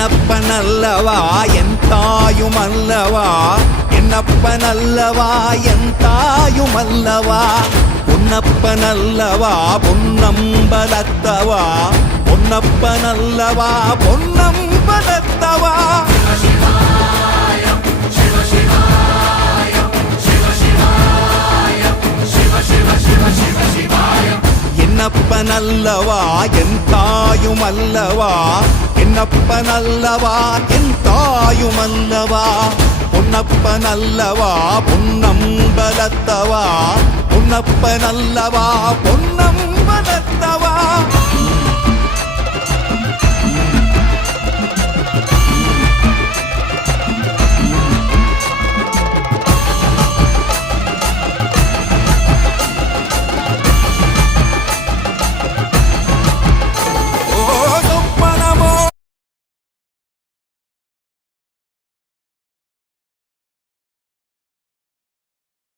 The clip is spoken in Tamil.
என்னப்பனல்லவா என் தாயுமல்லவா, என்னப்பனல்லவா என் தாயுமல்லவா, பொன்னப்பனல்லவா பொன்னம்பலத்தவா, பொன்னப்பனல்லவா பொன்னம்பலத்தவா. என்னப்பனல்லவா என் தாயுமல்லவா, என்னப்பனல்லவா என் தாயுமல்லவா, பொன்னப்பனல்லவா பொன்னம்பலத்தவா, பொன்னப்பனல்லவா பொன்னம்பலத்தவா.